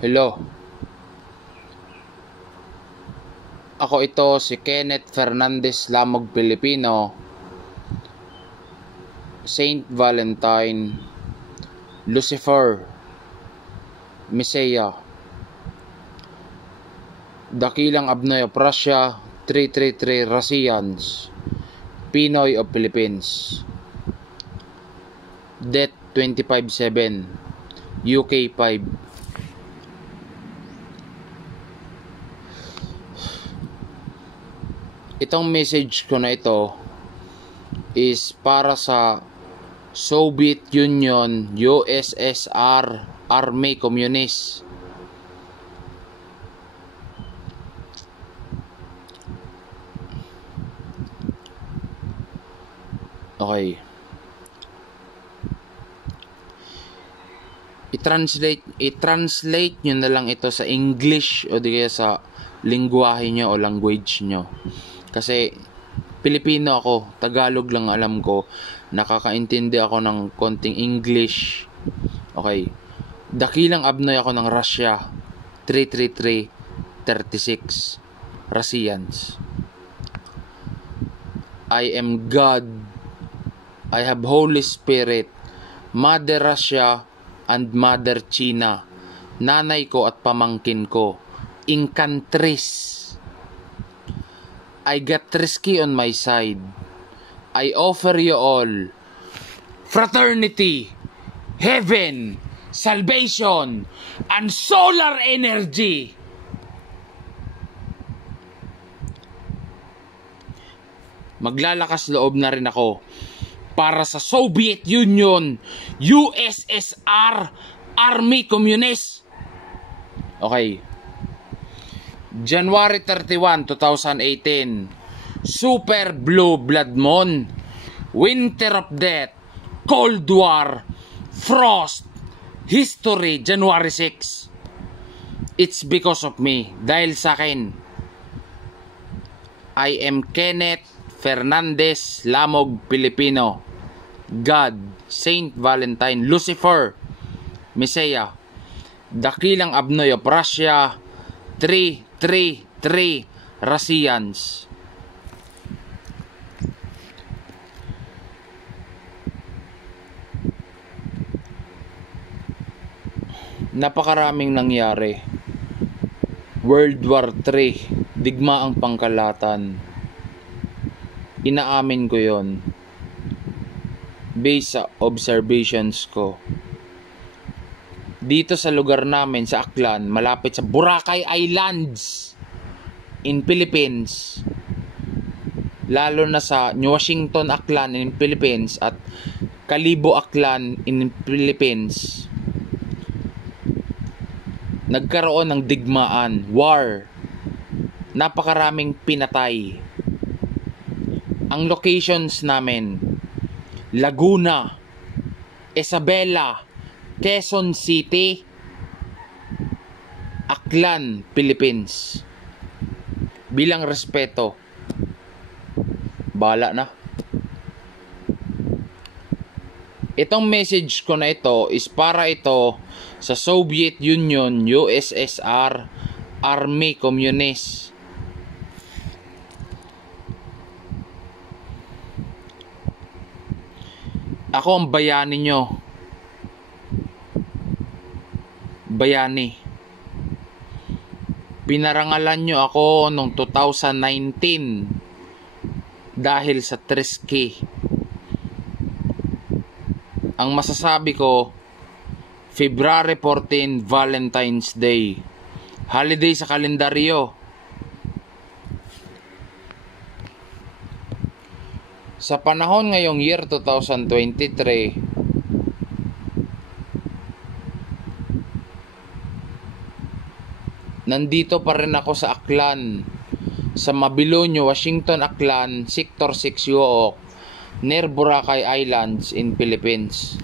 Hello, ako ito si Kenneth Fernandez Lamog Pilipino, Saint Valentine, Lucifer, Messiah, Dakilang Abnoy of Russia, 333 Russians, Pinoy of Philippines, Det 25-7, UK 5. Itong message ko na ito is para sa Soviet Union, USSR, Army Communist. Okay. I-translate nyo na lang ito sa English o di kaya sa lingwahe nyo o language nyo. Kasi Pilipino ako, Tagalog lang alam ko. Nakakaintindi ako ng konting English. Okay. Dakilang abnoy ako ng Russia, 333-36 Russians. I am God. I have Holy Spirit, Mother Russia and Mother China, nanay ko at pamangkin ko, in countries. I got Trisky on my side. I offer you all fraternity, heaven, salvation, and solar energy. Maglalakas loob na rin ako para sa Soviet Union, USSR, Army Communist. Okay. January 31, 2018, Super Blue Blood Moon, Winter of Death, Cold War, Frost, History, January 6. It's because of me. Dahil sa akin. I am Kenneth Fernandez Lamog Pilipino, God, Saint Valentine, Lucifer, Messiah, Dakilang Abnoy of Russia, 333 Russians. Napakaraming nangyari. World War 3, digmaang pangkalatan. Inaamin ko yon based sa observations ko. Dito sa lugar namin sa Aklan, malapit sa Boracay Islands in Philippines, lalo na sa New Washington Aklan in Philippines at Kalibo Aklan in Philippines, nagkaroon ng digmaan, war. Napakaraming pinatay. Ang locations namin, Laguna, Isabela, Quezon City, Aklan, Philippines. Bilang respeto, bala na. Itong message ko na ito is para ito sa Soviet Union, USSR, Army Communist. Ako ang bayani nyo. Bayani. Pinarangalan nyo ako noong 2019 dahil sa Trisky. Ang masasabi ko, February 14, Valentine's Day, holiday sa kalendaryo. Sa panahon ngayong year 2023, nandito pa rin ako sa Aklan, sa Mabilonyo, Washington Aklan, Sector 6 Yook, near Boracay Islands in Philippines.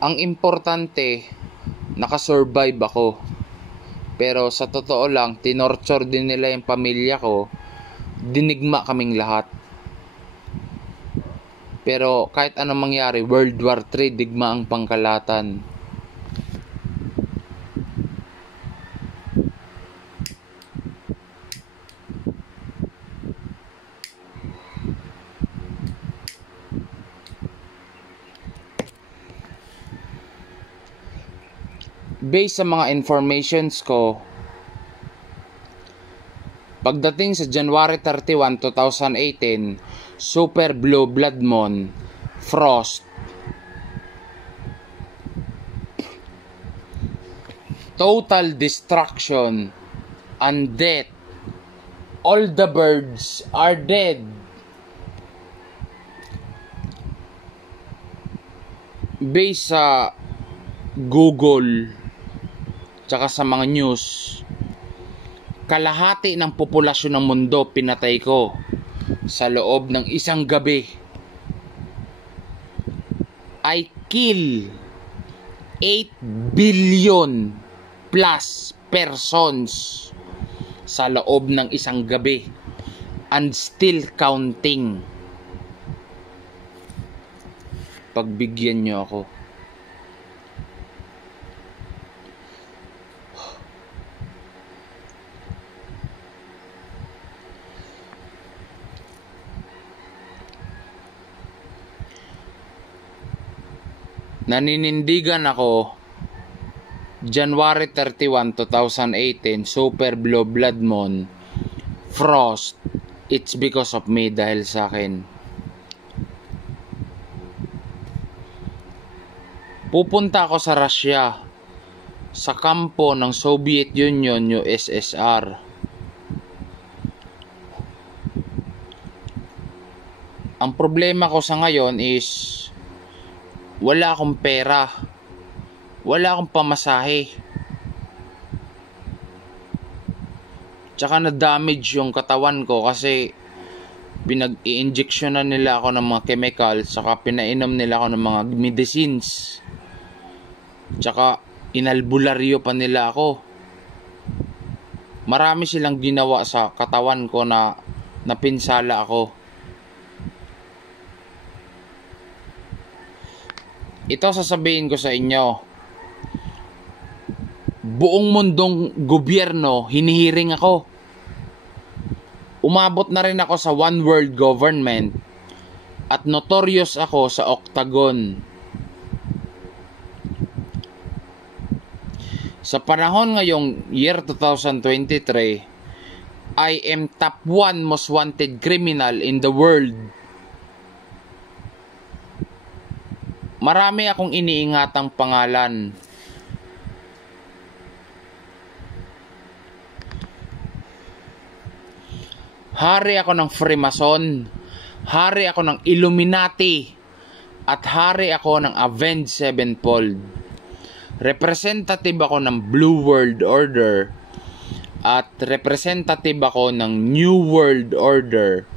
Ang importante, nakasurvive ako. Pero sa totoo lang, tinorture din nila yung pamilya ko dinigma kaming lahat. Pero kahit anong mangyari, World War III, digma ang pangkalatan. Based sa mga informations ko, pagdating sa January 31, 2018, Super Blue Blood Moon, Frost, total destruction and death. All the birds are dead. Based sa Google tsaka sa mga news, kalahati ng populasyon ng mundo pinatay ko sa loob ng isang gabi. I kill 8 billion plus persons sa loob ng isang gabi, and still counting. Pagbigyan nyo ako. Naninindigan ako, January 31, 2018, Super Blue Blood Moon, Frost, it's because of me, dahil sa akin. Pupunta ako sa Russia, sa kampo ng Soviet Union, USSR. Ang problema ko sa ngayon is wala akong pera, wala akong pamasahe, tsaka na-damage yung katawan ko kasi pinag-i-injection na nila ako ng mga chemicals, tsaka pinainom nila ako ng mga medicines, tsaka inalbularyo pa nila ako. Marami silang ginawa sa katawan ko na napinsala ako. Ito sasabihin ko sa inyo, buong mundong gobyerno hinihiring ako. Umabot na rin ako sa one world government at notorious ako sa Octagon. Sa panahon ngayong year 2023, I am top 1 most wanted criminal in the world. Marami akong iniingatang pangalan. Hari ako ng Freemason, hari ako ng Illuminati, at hari ako ng Avenged Sevenfold. Representative ako ng Blue World Order, at representative ako ng New World Order,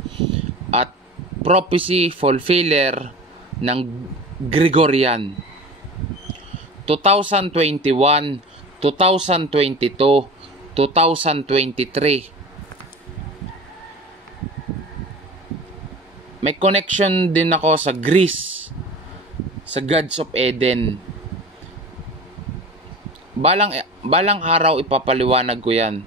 at prophecy fulfiller ng Gregorian. 2021, 2022, 2023. May connection din ako sa Greece, sa Gods of Eden. Balang araw ipapaliwanag ko yan.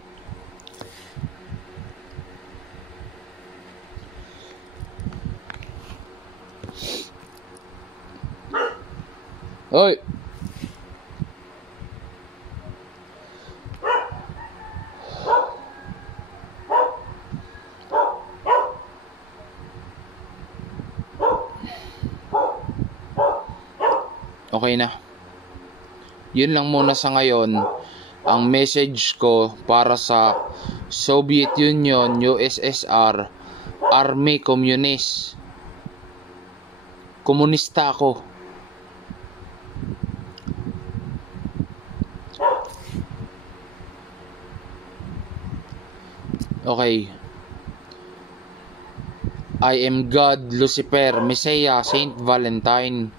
Hoy! Okay na. Yun lang muna sa ngayon ang message ko para sa Soviet Union, USSR, Army Communist. Komunista ako. Okay. I am God, Lucifer, Messiah, Saint Valentine,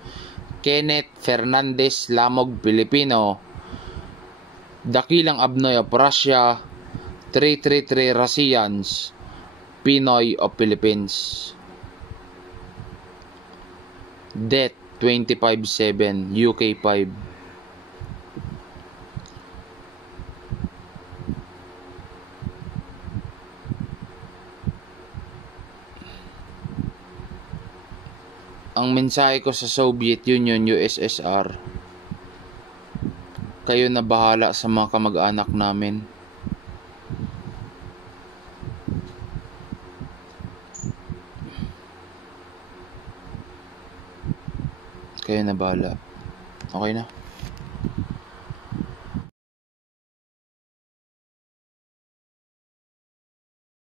Kenneth Fernandez Lamog, Pilipino, Dakilang Abnoy of Russia, 333 Russians, Pinoy of Philippines. Death 25/7, UK 5. Ang mensahe ko sa Soviet Union, USSR, kayo na bahala sa mga kamag-anak namin. Kayo na bahala. Okay na.